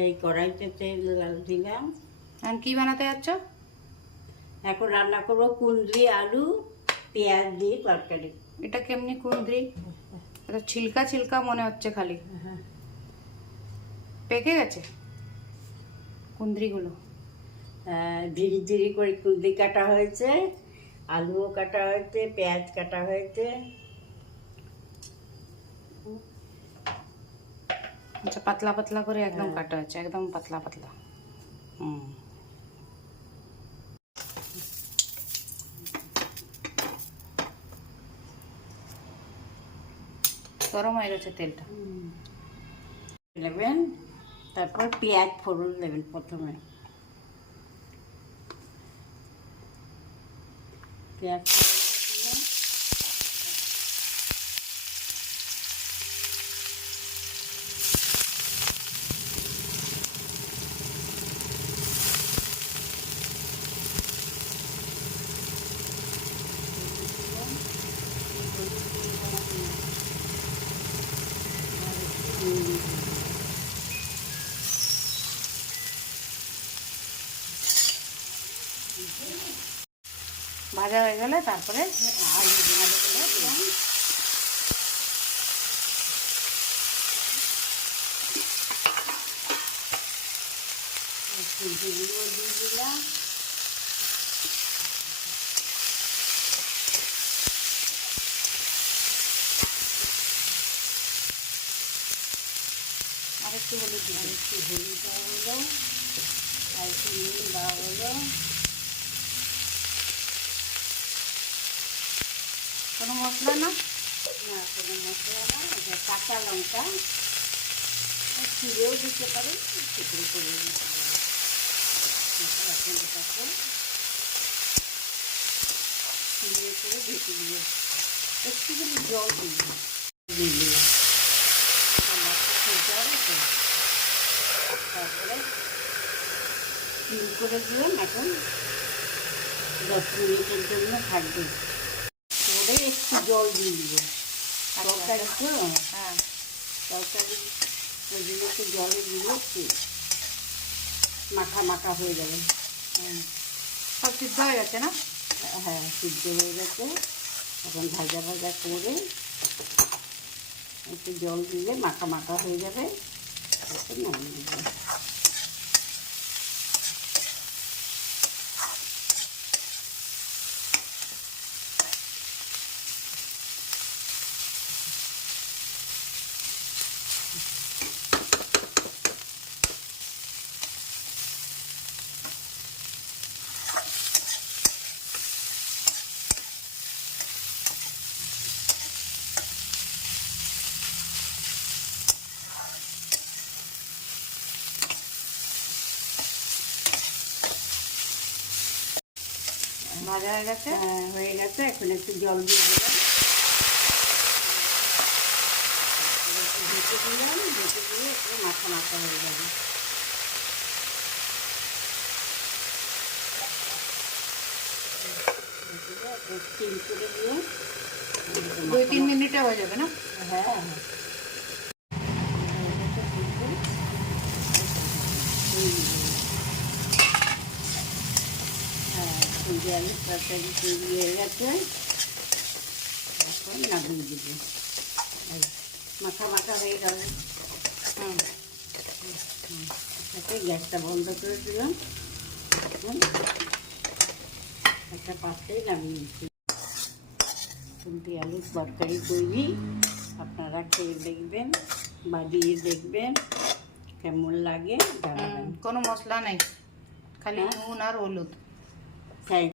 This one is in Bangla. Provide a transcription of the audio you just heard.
এই কড়াইতে তেল দিলাম। এখন কি বানাতে যাচ্ছ? এখন রান্না করবো কুঁদরি আলু পেঁয়াজ দিয়ে তরকারি। এটা কেমনি কুঁদরি? এটা ছিলকা ছিলকা মনে হচ্ছে খালি। পেকে গেছে কুঁদরিগুলো? ধীরে ধীরে করে কুঁদরি কাটা হয়েছে, আলুও কাটা হয়েছে, পেঁয়াজ কাটা হয়েছে। আচ্ছা, পাতলা পাতলা করে একদম কাটা হচ্ছে, একদম পাতলা পাতলা। গরম হয়ে গেছে তেলটা। নেবেন, তারপর পেঁয়াজ ফোড়ন দেবেন প্রথমে। পেঁয়াজ ভাজা হয়ে গেলে তারপরে আলুগুলো দিলাম। কুঁদরিগুলো দিয়ে দিলাম। আর একটু হলুদ দিলাম। একটু হলুদ দেওয়া হলো, আর একটু নুন দেওয়া হলো। কোনো মশলা না? না, কোনো মশলা না। এটা কাঁচা লঙ্কা চিড়েও দিতে পারেন, শুকনো করে দিতে পারেন। এখন এটাকে চিড়ে করে ঢেকে দিয়ে একটুখানি জল দিয়ে দিলাম। তারপরে সিম করে দিলাম। এখন 10 মিনিটের জন্য থাকবে। করে একটু জল দিয়ে দিব। তরকারি তো, হ্যাঁ, তরকারি ওই জন্য একটু জলে দিলে একটু মাখা মাখা হয়ে যাবে। সব সিদ্ধ হয়ে গেছে না? হ্যাঁ, সিদ্ধ হয়ে গেছে। এখন ভাজা ভাজা করে একটু জল দিলে মাখা মাখা হয়ে যাবে। তারপর নামিয়ে দেবে। ভাজা হয়ে গেছে? হ্যাঁ, হয়ে গেছে। এখন একটু জল দিয়ে দিলাম। ঢেকে দিলাম, ঢেকে দিয়ে একটু মাখা মাখা হয়ে যাবে। স্টিম করে দিয়ে 2-3 মিনিটে হয়ে যাবে না? হ্যাঁ, আলুর তরকারি তৈরি হয়ে গেছে। এখন নামিয়ে দেবো। মাখা মাখা হয়ে যাবে। গ্যাসটা বন্ধ করে দিলাম। এখন একটা পাত্রে নামিয়ে দিচ্ছি। কুঁদরি আলুর তরকারি তৈরি। আপনারা খেয়ে দেখবেন বা দিয়ে দেখবেন কেমন লাগে জানাবেন। কোনো মশলা নেই, খালি নুন আর হলুদ। থ্যাংক